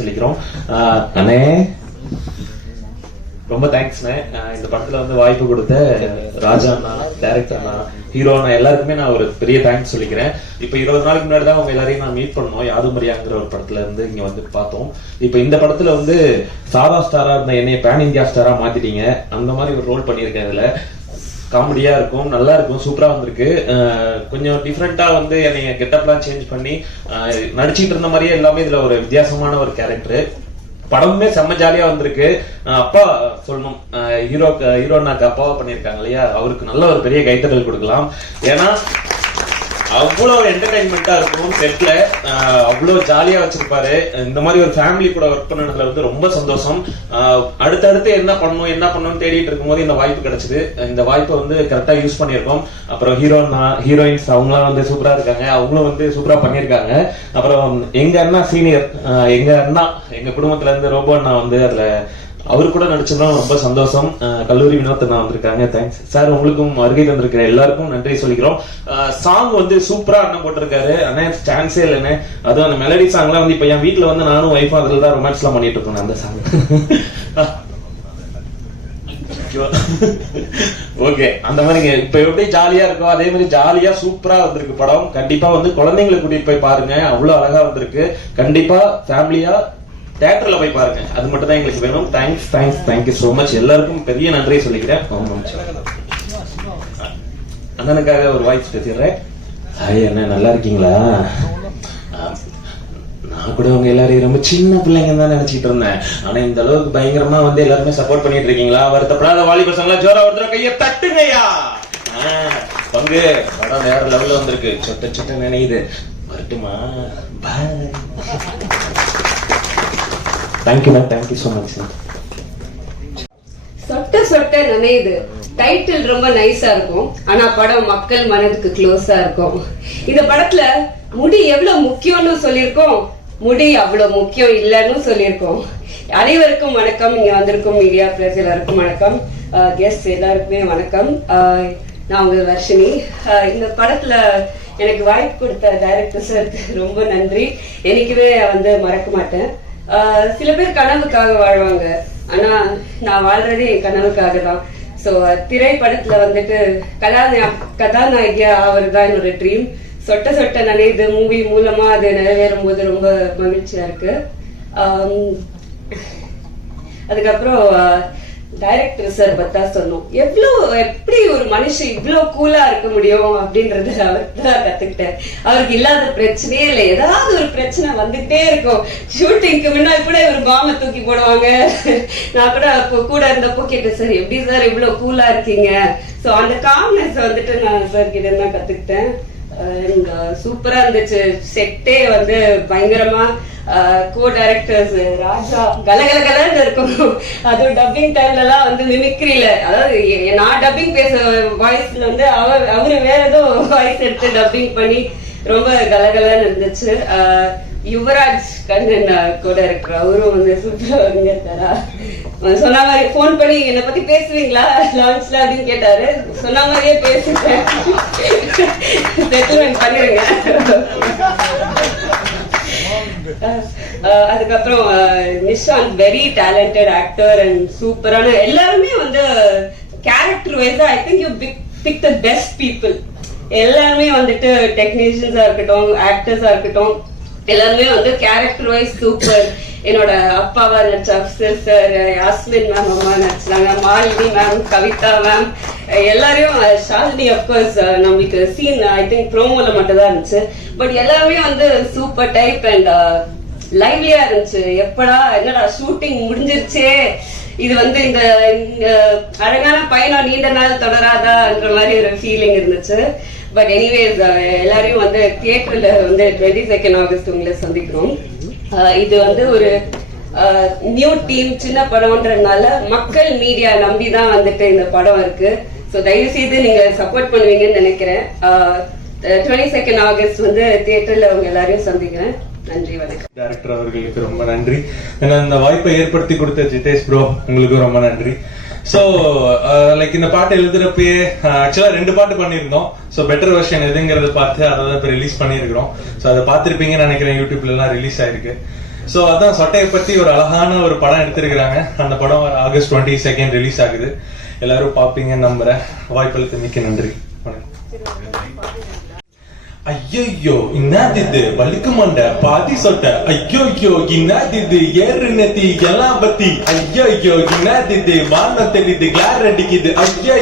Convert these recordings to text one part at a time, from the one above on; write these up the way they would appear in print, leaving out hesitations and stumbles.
சொல்லிக்கிறோம். அண்ணே ரொம்ப தேங்க்ஸ்ண்ணே. இந்த படத்துல வந்து வாய்ப்பு கொடுத்த ராஜா அண்ணா, டைரக்டர் அண்ணா, ஹீரோ அண்ணா எல்லாருக்குமே நான் ஒரு பெரிய தேங்க்ஸ் சொல்லிக்கிறேன். இப்ப 20 நாளுக்கு முன்னாடி தான் அவங்க எல்லாரையும் நான் மீட் பண்ணோம். யாதுமரியாங்கிற ஒரு படத்துல இருந்து இங்க வந்து பார்த்தோம். இப்ப இந்த படத்துல வந்து சாதா ஸ்டாரா இருந்த என்னைய பேன் இந்தியா ஸ்டாரா மாத்திட்டீங்க. அந்த மாதிரி ஒரு ரோல் பண்ணியிருக்கேன். இதுல காமெடியா இருக்கும், நல்லா இருக்கும், சூப்பரா வந்திருக்கு. கொஞ்சம் டிஃப்ரெண்டா வந்து என்னைய கெட்டப்லாம் சேஞ்ச் பண்ணி நடிச்சிட்டு இருந்த மாதிரியே எல்லாமே இதுல ஒரு வித்தியாசமான ஒரு கேரக்டர். படமுமே செம்ம ஜாலியா வந்திருக்கு. அப்பா சொல்லணும், ஹீரோனாக்கு அப்பாவா பண்ணியிருக்காங்க இல்லையா, அவருக்கு நல்ல ஒரு பெரிய கைத்தட்டல் கொடுக்கலாம். ஏன்னா அவ்வளவு என்டர்டைன்மெண்டா இருக்கும் செட்ல, அவ்வளவு ஜாலியா வச்சிருப்பாரு. இந்த மாதிரி ஒரு ஃபேமிலி கூட ஒர்க் பண்ணதுல வந்து ரொம்ப சந்தோஷம். அடுத்தடுத்து என்ன பண்ணணும் தேடிட்டு இருக்கும்போது இந்த வாய்ப்பு கிடைச்சது. இந்த வாய்ப்பை வந்து கரெக்டா யூஸ் பண்ணியிருக்கோம். அப்புறம் ஹீரோயின்ஸ் அவங்களாம் வந்து சூப்பரா இருக்காங்க, அவங்களும் வந்து சூப்பரா பண்ணியிருக்காங்க. அப்புறம் எங்க அண்ணா சீனியர், எங்க குடும்பத்துல இருந்து ரோபோ அண்ணா வந்து அதுல அவரு கூட நடிச்சதும் ரொம்ப சந்தோஷம். கல்லூரி வினோத் அண்ணா வந்திருக்காங்க, தேங்க்ஸ் சார். உங்களுக்கும் வருகை தந்திருக்கிற எல்லாருக்கும் நன்றி சொல்லிக்கிறோம். சாங் வந்து சூப்பரா அண்ணன் போட்டிருக்காரு. அண்ணா சான்ஸே இல்லைன்னு, அதுவும் அந்த மெலடி சாங்லாம் வந்து இப்ப என் வீட்டுல வந்து நானும் ஒய்ஃபும் அதுல தான் ரொமான்ஸ் எல்லாம் பண்ணிட்டு இருக்கோம். அந்த சாங் ஓகே, அந்த மாதிரி இப்ப எப்படி ஜாலியா இருக்கும் அதே மாதிரி ஜாலியா சூப்பரா வந்திருக்கு படம். கண்டிப்பா வந்து குழந்தைங்களை கூட்டிட்டு போய் பாருங்க, அவ்வளவு அழகா வந்திருக்கு. கண்டிப்பா ஃபேமிலியா தியேட்டர்ல போய் பாருங்க, அது மட்டும் தான் எங்களுக்கு வேணும். Thank you so much. எல்லாருக்கும் பெரிய நன்றி சொல்லிக்கிறேன். அண்ணனுக்காக ஒரு வாய்ஸ் பேசிடுறேன். ஹாய் அண்ணா, நல்லா இருக்கீங்களா? நான் கூட உங்க எல்லாரையும் ரொம்ப சின்ன பிள்ளைங்க தான் நினைச்சிட்டு இருந்தேன். ஆனா இந்த அளவுக்கு பயங்கரமா வந்து எல்லாருமே சப்போர்ட் பண்ணிட்டு இருக்கீங்களா? வருத்தப்படாத வாலிபர் சங்கலாம் ஜோரா ஒருத்தர கைய தட்டுங்கய்யா. பங்கு படம் வேற லெவல்ல வந்திருக்கு. சொட்ட நினையுது. வரட்டுமா? பாய். Thank you so much. சொட்ட நினைது டைட்டில் ரொம்ப நைஸா இருக்கும், ஆனா படம் மக்கள் மனதுக்கு க்ளோஸா இருக்கும். இந்த படத்துல முடி எவ்வளவு முக்கியம்னு சொல்லியிருக்கோம், முடி அவ்வளவு முக்கியம் இல்லைன்னு சொல்லியிருக்கோம். அனைவருக்கும் வணக்கம், இங்க வந்திருக்கும் மீடியா பிரஸ் எல்லாருக்கும் வணக்கம், கெஸ்ட் எல்லாருக்குமே வணக்கம். நான் உங்க வர்ஷினி. இந்த படத்துல எனக்கு வாய்ப்பு கொடுத்த டைரக்டர் சாருக்கு ரொம்ப நன்றி. என்னைக்குமே வந்து மறக்க மாட்டேன். சில பேர் கனவுக்காக வாழ்வாங்க, ஆனா நான் வாழ்றதே என் கனவுக்காக தான். சோ திரைப்படத்துல வந்துட்டு கதாநாயகியா அவர் தான் என்னோட ட்ரீம். சொட்ட நினைது மூவி மூலமா அது நிறைவேறும் போது ரொம்ப மகிழ்ச்சியா இருக்கு. அதுக்கப்புறம் டைரக்டர் சார் பத்தா சொன்னோம், எப்படி ஒரு மனுஷன் இவ்வளவு கூலா இருக்க முடியும் அப்படின்றது அவர்தான் கத்துக்கிட்டேன். அவருக்கு இல்லாத பிரச்சனையே இல்லை, ஏதாவது ஒரு பிரச்சனை வந்துட்டே இருக்கும். ஷூட்டிங்க்கு முன்னாடி கூட ஒரு பாம்பை தூக்கி போடுவாங்க. நான் கூட இருந்தப்போ கேட்டேன், சார் எப்படி சார் இவ்வளவு கூலா இருக்கீங்க? சோ அந்த காம்னஸ் வந்துட்டு நான் சார் கிட்ட தான் கத்துக்கிட்டேன். சூப்பரா இருந்துச்சு. செட்டே வந்து பயங்கரமா, கோ டைரக்டர்ஸ் ராஜா கலகலன்னு இருக்கும். அதுவும் டப்பிங் டைம்ல எல்லாம் வந்து மிமிக்ரியில, அதாவது நான் டப்பிங் பேச வாய்ஸ்ல வந்து அவரு வேற ஏதோ வாய்ஸ் எடுத்து டப்பிங் பண்ணி ரொம்ப கலகலன்னு இருந்துச்சு. யுவராஜ் கண்ணன் கோ டைரக்டர், அவரும் வந்து சூப்பரா இருக்காரா. சொன்ன மாதிரி போன் பண்ணி என்னை பத்தி பேசுவீங்களா லான்ச்ல அப்படின்னு கேட்டாரு. சொன்ன மாதிரியே பேசிட்டேன், செட்டில்மெண்ட் பண்ணிருங்க. அதுக்கப்புறம் Nishanth very talented actor and சூப்பரான, எல்லாருமே வந்து கேரக்டர் வைஸா I think you pick the best people. எல்லாருமே வந்துட்டு டெக்னீஷியன்ஸா இருக்கட்டும், ஆக்டர்ஸா இருக்கட்டும், எல்லாருமே வந்து கேரக்டர் வைஸ் சூப்பர். என்னோட அப்பாவா நடிச்ச அப்சர் சார், யாஸ்மின் மேம் அம்மா நடிச்சாங்க, மாலினி மேம், கவிதா மேம், எல்லாரையும், ஷாலினி அப்கோர்ஸ் நம்மளுக்கு சீன் ஐ திங்க் ப்ரோமோல மட்டும் தான் இருந்துச்சு. பட் எல்லாருமே வந்து சூப்பர் டைப் அண்ட் லைவ்லியா இருந்துச்சு. எப்படா என்னடா ஷூட்டிங் முடிஞ்சிருச்சே, இது வந்து இந்த அழகான பயணம் நீண்ட நாள் தொடராதான்ற மாதிரி ஒரு ஃபீலிங் இருந்துச்சு. பட் எனிவேஸ் எல்லாரையும் வந்து தியேட்டர்ல வந்து 22 ஆகஸ்ட் உங்களை சந்திக்கிறோம். இது வந்து ஒரு நியூ டீம், சின்ன படம்ன்றதுனால மக்கள் மீடியா நம்பிதான் வந்துட்டு இந்த படம் இருக்கு. ஸோ தயவு செய்து நீங்க சப்போர்ட் பண்ணுவீங்கன்னு நினைக்கிறேன். 22 ஆகஸ்ட் வந்து தியேட்டர்ல அவங்க எல்லாரையும் சந்திக்கிறேன். நன்றி, வணக்கம். டைரக்டர் அவர்களுக்கு ரொம்ப நன்றி. இந்த வாய்ப்பை ஏற்படுத்தி கொடுத்த ஜிதேஷ் ப்ரோ, உங்களுக்கு ரொம்ப நன்றி. சோ லைக் இந்த பாட்டு எழுதுறப்பயே ஆக்சுவலா 2 பாட்டு பண்ணிருந்தோம். சோ பெட்டர் வெர்ஷன் எதுங்கிறத பார்த்து அதை இப்ப ரிலீஸ் பண்ணிருக்கிறோம். சோ அதை பார்த்திருப்பீங்கன்னு நினைக்கிறேன், யூடியூப்ல எல்லாம் ரிலீஸ் ஆயிருக்கு. சோ அதான் சொட்டையை பத்தி ஒரு அழகான ஒரு படம் எடுத்திருக்கிறாங்க. அந்த படம் ஆகஸ்ட் 22 ரிலீஸ் ஆகுது. எல்லாரும் பாப்பீங்கன்னு நம்புறேன். வாய்ப்பளித்த மிக்க நன்றி. ஐயோ என்னது வலிக்கு மண்ட பாதி சொட்ட ஐயோ என்னது ஏறு நதி எல்லாம் பத்தி ஐயோ என்னது வானம் தெரியுது கிளார் அடிக்குது ஐயோ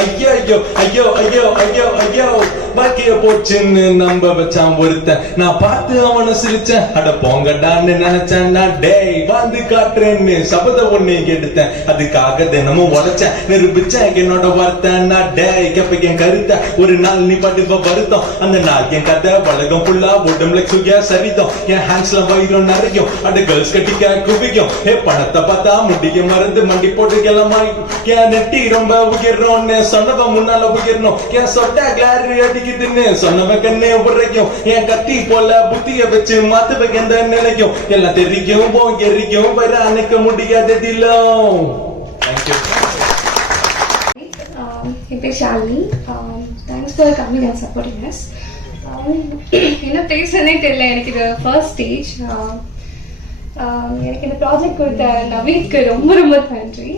ஐயோ ஐயோ ஐயோ ஐயோ ஐயோ பாக்கிய போச்சுன்னு நம்ப வச்சான் ஒருத்தன். நான் பார்த்து அவனை சிரிச்சேன். அட போங்கடான்னு நினைச்சேன். நான் டேய் வந்து காட்டுறேன்னு சபத ஒண்ணு எடுத்தேன். அதுக்காக தினமும் உழைச்சேன் நிரூபிச்சேன் என்னோட வார்த்தை. நான் டேய் கேப்ப என் கருத்த ஒரு நாள் நீ படுவ வருத்தம். அந்த நாள் என் கதை வழகம் ஃபுல்லா உடம்புல சுய சரிதம். என் ஹேண்ட்ஸ்ல வயிறும் நிறையும். அட கேர்ள்ஸ் கட்டிக்க குவிக்கும். பணத்தை பார்த்தா முடிய மறந்து மண்டி போட்டு கிளம்பாய். என் நெட்டி ரொம்ப உயர்றோன்னு சொன்னவன் முன்னால உயரணும். என் சொட்ட கிளாரி அடிக்குதுன்னு சொன்னவன் கண்ணே உரைக்கும். என் கத்தி போல புத்திய வச்சு மாத்துவ எந்த நிலைக்கும். எல்லாம் தெரியும் எரிக்கும் வர அணைக்க முடியாததில்லும். தேங்க்யூ. என் பேர் Shalini. Thanks for coming and supporting us. என்ன பேசுறதே தெரியல. எனக்கு இது ஃபர்ஸ்ட் ஸ்டேஜ். எனக்கு இந்த ப்ராஜெக்ட் கொடுத்த நவீனுக்கு ரொம்ப ரொம்ப நன்றி.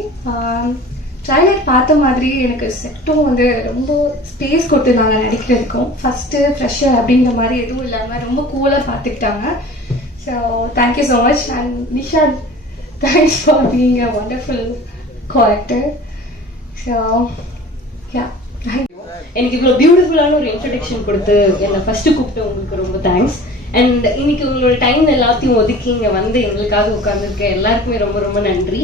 ட்ரைலர் பார்த்த மாதிரி எனக்கு செட்டும் வந்து ரொம்ப ஸ்பேஸ் கொடுத்துருந்தாங்க நடிக்கிறதுக்கும். ஃபஸ்ட்டு ஃப்ரெஷர் அப்படின்ற மாதிரி எதுவும் இல்லாமல் ரொம்ப கூலாக பார்த்துக்கிட்டாங்க. So thank you so much. And Nishant, thanks for being a wonderful coactor. So yeah, எனக்கு இவ்வளவு பியூட்டிஃபுல்லான ஒரு இன்ட்ரடக்ஷன் கொடுத்து என்னை ஃபர்ஸ்ட் கூப்பிட்டு உங்களுக்கு ரொம்ப தேங்க்ஸ். அண்ட் இன்னைக்கு உங்களோட டைம் எல்லாத்தையும் ஒதுக்கி இங்க வந்து எங்களுக்காக உட்கார்ந்துருக்க எல்லாருக்குமே ரொம்ப ரொம்ப நன்றி.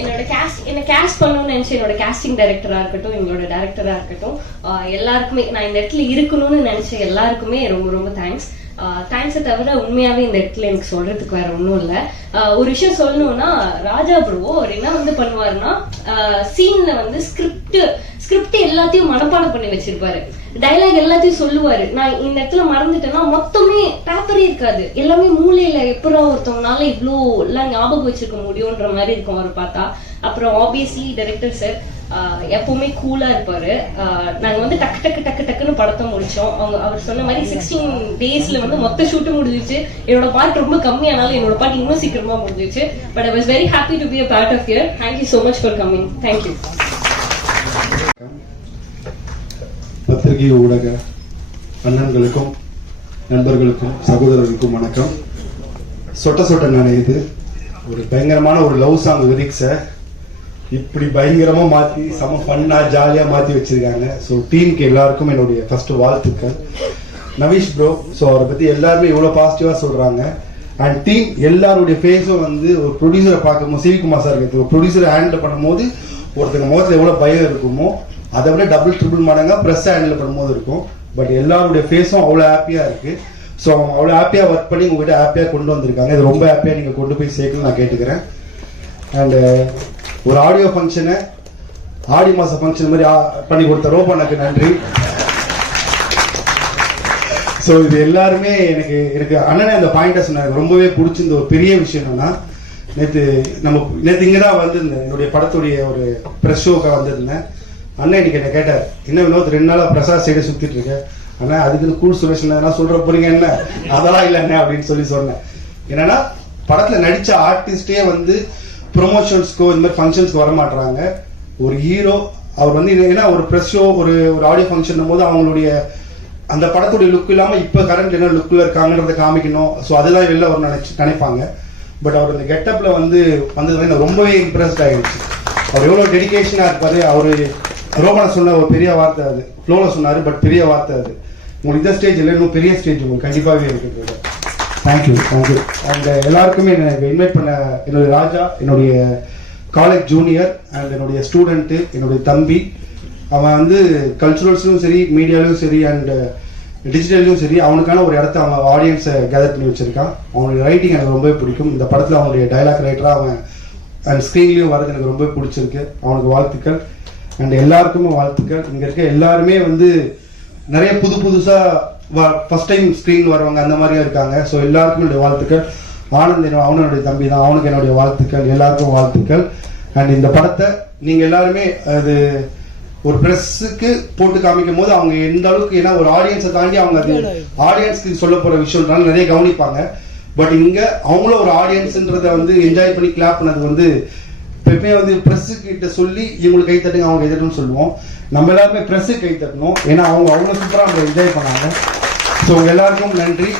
என்னை கேஸ்ட் பண்ணணும்னு நினைச்ச என்னோட கேஸ்டிங் டைரக்டரா இருக்கட்டும், எங்களோட டைரக்டரா இருக்கட்டும், எல்லாருக்குமே நான் இந்த இடத்துல இருக்கணும்னு நினைச்ச எல்லாருக்குமே ரொம்ப ரொம்ப தேங்க்ஸ். தேங்க்ஸை தவிர உண்மையாவே இந்த இடத்துல எனக்கு சொல்றதுக்கு வேற ஒன்றும் இல்லை. ஒரு விஷயம் சொல்லணும்னா, ராஜா ப்ரோ அவர் என்ன வந்து பண்ணுவாருன்னா, சீன்ல வந்து ஸ்கிரிப்ட் எல்லாத்தையும் மனப்பாடம் பண்ணி வச்சிருப்பாரு. டைலாக் எல்லாத்தையும் சொல்லுவாரு. நான் இந்த இடத்துல மறந்துட்டேன்னா மொத்தமே பேப்பரே இருக்காது. எல்லாமே மூலையில எப்படா ஒருத்தவங்கனால இவ்வளோ எல்லாம் ஞாபகம் வச்சிருக்க முடியும்ன்ற மாதிரி இருக்கும் அவர் பார்த்தா. அப்புறம் ஆப்வியஸ்லி டைரக்டர் சார் எப்பவுமே கூலா இருப்பாரு. நாங்க வந்து டக்குன்னு படத்தை முடிச்சோம். அவர் சொன்ன மாதிரி 16 daysல வந்து மொத்த ஷூட்டும் முடிஞ்சிச்சு. என்னோட பார்ட் ரொம்ப கம்மியானாலும் என்னோட பார்ட் இன்னும் சீக்கிரமா முடிஞ்சிச்சு. But I was very happy to be a part of here. Thank you so much for coming. Thank you. பத்திரிகை ஊடக அண்ணன்களுக்கும் நண்பர்களுக்கும் சகோதரர்களுக்கும் வணக்கம். சொட்ட நினைக்குது ஒரு பயங்கரமான ஒரு லவ் சாங் லிரிக்ஸை இப்படி பயங்கரமா மாத்தி செம ஃபன்னா ஜாலியா மாத்தி வச்சிருக்காங்க. ஸோ டீமுக்கு எல்லாருக்கும் என்னுடைய ஃபர்ஸ்ட் வாழ்த்துக்கள். நவீஷ் ப்ரோ, ஸோ அவரை பத்தி எல்லாருமே இவ்வளவு பாசிட்டிவா சொல்றாங்க. அண்ட் டீம் எல்லாருடைய ஃபேஸும் வந்து ஒரு ப்ரொடியூசரை பார்க்கும்போது, சிவிகுமார் சார் இருக்கிறது ஒரு ப்ரொடியூசரை ஹேண்டில் பண்ணும்போது ஒருத்தங்க முகத்துல எவ்வளவு பயம் இருக்குமோ அதை விட டபுள் ட்ரிபிள் மடங்கா ப்ரெஸ் ஹேண்டில் பண்ணும்போது இருக்கும். பட் எல்லாருடைய ஃபேஸும் அவ்வளோ ஹாப்பியா இருக்கு. ஸோ அவங்க அவ்வளோ ஹாப்பியா ஒர்க் பண்ணி உங்ககிட்ட ஹாப்பியா கொண்டு வந்திருக்காங்க. இது ரொம்ப ஹாப்பியா நீங்க கொண்டு போய் சேர்க்கணும் நான் கேட்டுக்கிறேன். அண்ட் ஒரு ஆடியோ ஃபங்க்ஷனை ஆடி மாச ஃபங்க்ஷன் மாதிரி பண்ணி கொடுத்த ரோபனுக்கு நன்றி. ஸோ இது எல்லாருமே எனக்கு அண்ணனே அந்த பாயிண்ட்டை சொன்னாங்க. ரொம்பவே பிடிச்சிருந்த ஒரு பெரிய விஷயம் என்னன்னா, நேற்று இங்கே தான் வந்திருந்தேன். என்னுடைய படத்துடைய ஒரு ப்ரெஸ் ஷோக்காக வந்திருந்தேன். அண்ணன் இன்னைக்கு என்ன கேட்டார், என்ன வினோத் 2 நாளா பிரசாத் சைடு சுத்திட்டு இருக்கேன் அண்ணா, அதுக்குன்னு கூல் சுரேஷன் எதனா சொல்ற போறீங்க என்ன, அதெல்லாம் இல்லை அண்ணே அப்படின்னு சொன்னேன். என்னன்னா படத்துல நடிச்ச ஆர்டிஸ்டே வந்து ப்ரொமோஷன்ஸ்க்கோ இந்த மாதிரி ஃபங்க்ஷன்ஸ்க்கு வர மாட்டாங்க. ஒரு ஹீரோ அவர் வந்து ஏன்னா ஒரு ப்ரெஸ் ஷோ ஒரு ஆடியோ ஃபங்க்ஷன் போது அவங்களுடைய அந்த படத்துடைய லுக் இல்லாம இப்ப கரண்ட் என்ன லுக்ல இருக்காங்கன்றத காமிக்கணும். ஸோ அதெல்லாம் வெளில அவர் நினைப்பாங்க. பட் அவர் இந்த கெட்டப்ல வந்தது எனக்கு ரொம்பவே இம்ப்ரெஸ்ட் ஆகிடுச்சு. அவர் எவ்வளவு டெடிகேஷனா இருப்பாரு. அவரு ரோபனா சொன்ன ஒரு பெரிய வார்த்தை, அது ஃப்ளோல சொன்னாரு, பட் பெரிய வார்த்தை அது. உங்களுக்கு இந்த ஸ்டேஜ் இல்லை, இன்னும் பெரிய ஸ்டேஜ் உங்களுக்கு கண்டிப்பாகவே இருக்குது. தேங்க்யூ. அண்ட் எல்லாருக்குமே எனக்கு இன்வைட் பண்ண என்னுடைய ராஜா, என்னுடைய காலேஜ் ஜூனியர் அண்ட் என்னுடைய ஸ்டூடெண்ட்டு, என்னுடைய தம்பி. அவன் வந்து கல்ச்சுரல்ஸ்லையும் சரி, மீடியாலையும் சரி அண்ட் டிஜிட்டல்லையும் சரி அவனுக்கான ஒரு இடத்த அவன் ஆடியன்ஸை கேதர் பண்ணி வச்சிருக்கான். அவனுடைய ரைட்டிங் எனக்கு ரொம்பவே பிடிக்கும். இந்த படத்தில் அவனுடைய டைலாக் ரைட்டராக அவன் அண்ட் ஸ்க்ரீன்லேயும் வரது எனக்கு ரொம்ப பிடிச்சிருக்கு. அவனுக்கு வாழ்த்துக்கள். அண்ட் எல்லாருக்குமே வாழ்த்துக்கள். இங்கே இருக்க எல்லாருமே வந்து நிறைய புதுசாக ஃபர்ஸ்ட் டைம் ஸ்க்ரீன் வரவங்க அந்த மாதிரியும் இருக்காங்க. ஸோ எல்லாருக்கும் என்னுடைய வாழ்த்துக்கள். ஆனந்த் அவனுடைய தம்பி தான், அவனுக்கு என்னுடைய வாழ்த்துக்கள். எல்லாருக்கும் வாழ்த்துக்கள். அண்ட் இந்த படத்தை நீங்கள் எல்லாருமே அது ஒரு ப்ரெஸ்ஸுக்கு போட்டு காமிக்கும் போது அவங்க எந்த அளவுக்கு, ஏன்னா ஒரு ஆடியன்ஸை தாண்டி அவங்க அது ஆடியன்ஸ்க்கு சொல்ல போகிற விஷயம்னால நிறைய கவனிப்பாங்க. பட் இங்க அவங்களும் ஒரு ஆடியன்ஸ்ன்றத வந்து என்ஜாய் பண்ணி கிளாப் பண்ணது வந்து எப்பவுமே வந்து பிரஸ் கிட்ட சொல்லி இவங்களுக்கு கை தட்டுங்க அவங்க கை தட்டுன்னு சொல்லுவோம். நம்ம எல்லாருமே பிரஸ் கை தட்டணும், ஏன்னா அவங்க அவ்வளோ சூப்பராக அவங்க என்ஜாய் பண்ணாங்க. ஸோ உங்க எல்லாருக்கும் நன்றி.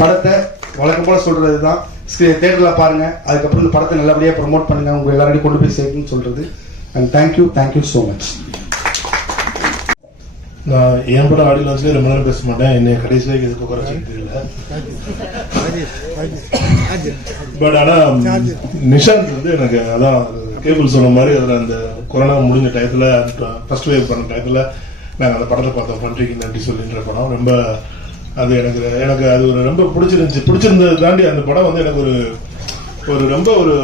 படத்தை வழக்கம் போல சொல்றது தான், தேட்டரில் பாருங்க, அதுக்கப்புறம் இந்த படத்தை நல்லபடியாக ப்ரொமோட் பண்ணுங்க, உங்க எல்லாரையும் கொண்டு போய் சேர்க்கணும்னு சொல்றது. And thank you so much. நான் என் படம் ஆடியோ லான்ச்லேயே ரொம்ப நேரம் பேச மாட்டேன், என்னை கடைசி வரைக்கும் எதுக்கு குறைச்சின்னு தெரியல. பட் ஆனால் நிஷாந்த் வந்து எனக்கு அதான் கேபிள் சொன்ன மாதிரி அதில் அந்த கொரோனா முடிஞ்ச டயத்தில் ஃபர்ஸ்ட் வேவ் பண்ண டயத்தில் நாங்கள் அந்த படத்தை பார்த்தோம். பண்றிக்கு நன்றி சொல்லின்ற படம் ரொம்ப அது எனக்கு அது ஒரு ரொம்ப பிடிச்சிருந்தது தாண்டி அந்த படம் வந்து எனக்கு ஒரு ரொம்ப ஒரு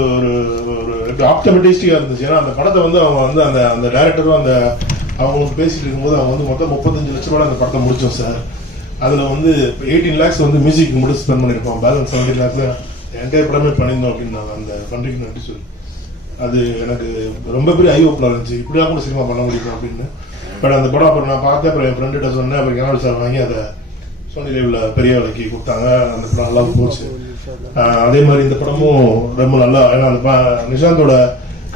ஆப்டமிட்டிஸ்டிக்காக இருந்துச்சு. ஏன்னா அந்த படத்தை வந்து அவங்க வந்து அந்த டைரக்டரும் அவங்களுக்கு பேசிட்டு இருக்கும்போது அவங்க வந்து மொத்தம் 35 லட்ச ரூபாய் அந்த படத்தை முடிச்சோம் சார். அதில் வந்து 18 lakhs வந்து மியூசிக் மட்டும் ஸ்பெண்ட் பண்ணியிருப்போம், பேலன்ஸ் 17 lakhs என்டையர் படமே பண்ணியிருந்தோம் அப்படின்னாங்க. அந்த பண்றிக்கு நன்றி சொல்லி அது எனக்கு ரொம்ப பெரிய ஐ ஓப்பனாக இருந்துச்சு, இப்படியாக கூட சினிமா பண்ண முடியும் அப்படின்னு. பட் அந்த படம் அப்புறம் நான் பார்த்தேன், அப்புறம் என் ஃப்ரெண்ட்கிட்ட சொன்னேன், அப்புறம் கேனல் சார் வாங்கி அதை சோனி லைவ்ல பெரிய விலைக்கு கொடுத்தாங்க. அந்த படம் நல்லா போச்சு. அதே மாதிரி இந்த படமும் ரொம்ப நல்லா, ஏன்னா அந்த நிஷாந்தோட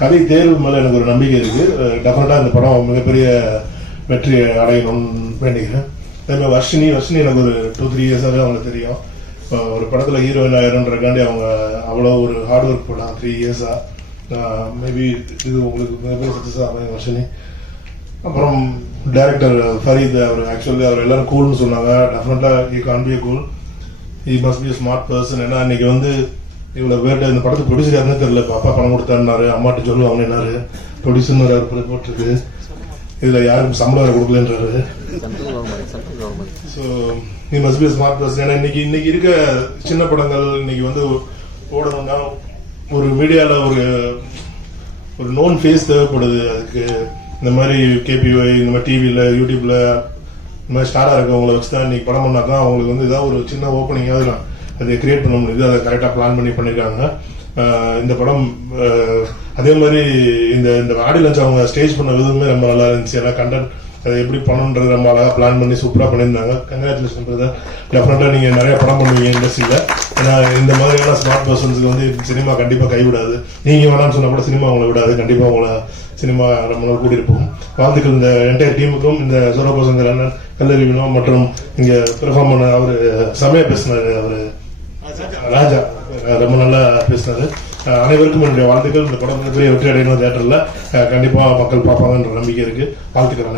கதை தேர்வு மேலே எனக்கு ஒரு நம்பிக்கை இருக்கு. டெஃபினட்டா இந்த படம் மிகப்பெரிய வெற்றி அடையணும்னு வேண்டிக்கிறேன். அதே மாதிரி வர்ஷினி எனக்கு ஒரு 2-3 இயர்ஸாகவே அவங்களுக்கு தெரியும். ஒரு படத்தில் ஹீரோயின் ஆயிருன்றக்காண்டி அவங்க அவ்வளோ ஒரு ஹார்ட் ஒர்க் போட்டாங்க 3 இயர்ஸா. மேபி இது உங்களுக்கு மிகப்பெரிய சக்ஸஸாக அமையும் வர்ஷினி. அப்புறம் டைரக்டர் ஃபரீத், அவர் எல்லாரும் கூல்னு சொன்னாங்க. டெஃபினட்டா he can be cool, he must be smart person. ஏன்னா இன்னைக்கு வந்து இவ்வளவு பேர்ட்ட இந்த படத்துக்கு ப்ரொடியூசர் யாருன்னு தெரியல. அப்பா பணம் கொடுத்தாருனாரு, அம்மாட்ட சொல்லுவாங்க என்னாரு ப்ரொடியூசர் போட்டிருக்கு, இதுல யாருக்கும் சம்பளம் வேற கொடுக்கலன்றாரு. So he must be smart person. ஏன்னா இன்னைக்கு இருக்க சின்ன படங்கள் இன்னைக்கு வந்து ஓடணும்னா ஒரு மீடியால ஒரு நோன் ஃபேஸ் தேவைப்படுது. அதுக்கு இந்த மாதிரி கேபிஒய், இந்த மாதிரி டிவியில் யூடியூப்ல இந்த மாதிரி ஸ்டாராக இருக்கவங்களை வச்சு தான் இன்னைக்கு படம் பண்ணா தான் அவங்களுக்கு வந்து ஏதாவது ஒரு சின்ன ஓப்பனிங்காவது அதை கிரியேட் பண்ண முடியுது. அதை கரெக்டாக பிளான் பண்ணியிருக்காங்க இந்த படம். அதே மாதிரி இந்த ஆடியோ லான்ச் அவங்க ஸ்டேஜ் பண்ண விதமே ரொம்ப நல்லா இருந்துச்சு. ஏன்னா கண்டென்ட் அதை எப்படி பண்ணணுன்றது ரொம்ப அழகாக பிளான் பண்ணி சூப்பராக பண்ணியிருந்தாங்க. Congratulation brother. டெஃபினட்டாக நீங்கள் நிறைய படம் பண்ணுவீங்க இண்டஸ்ட்ரியில். ஏன்னா இந்த மாதிரியான ஸ்மார்ட் பர்சன்ஸுக்கு வந்து சினிமா கண்டிப்பாக கைவிடாது. நீங்கள் வேணாம்னு சொன்னால் கூட சினிமா அவங்களை விடாது, கண்டிப்பாக அவங்கள சினிமா ரொம்ப நாள் கூட்டியிருப்போம். வாழ்த்துக்கள் இந்த என்டையர் டீமுக்கும். இந்த சூரபோசங்கர் அண்ணன், கல்லறி வினோ மற்றும் இங்கே பெர்ஃபார்ம் பண்ண அவர் செமையாக பேசினார், அவர் ராஜா ரொம்ப நல்லா பேசினாரு. அனைவருக்கும் என்னுடைய வாழ்த்துக்கள். இந்த படம் மிகப்பெரிய வெற்றி அடையணும். தியேட்டர்ல கண்டிப்பா மக்கள் பார்ப்பாங்கன்ற நம்பிக்கை இருக்கு. வாழ்த்துக்கள்.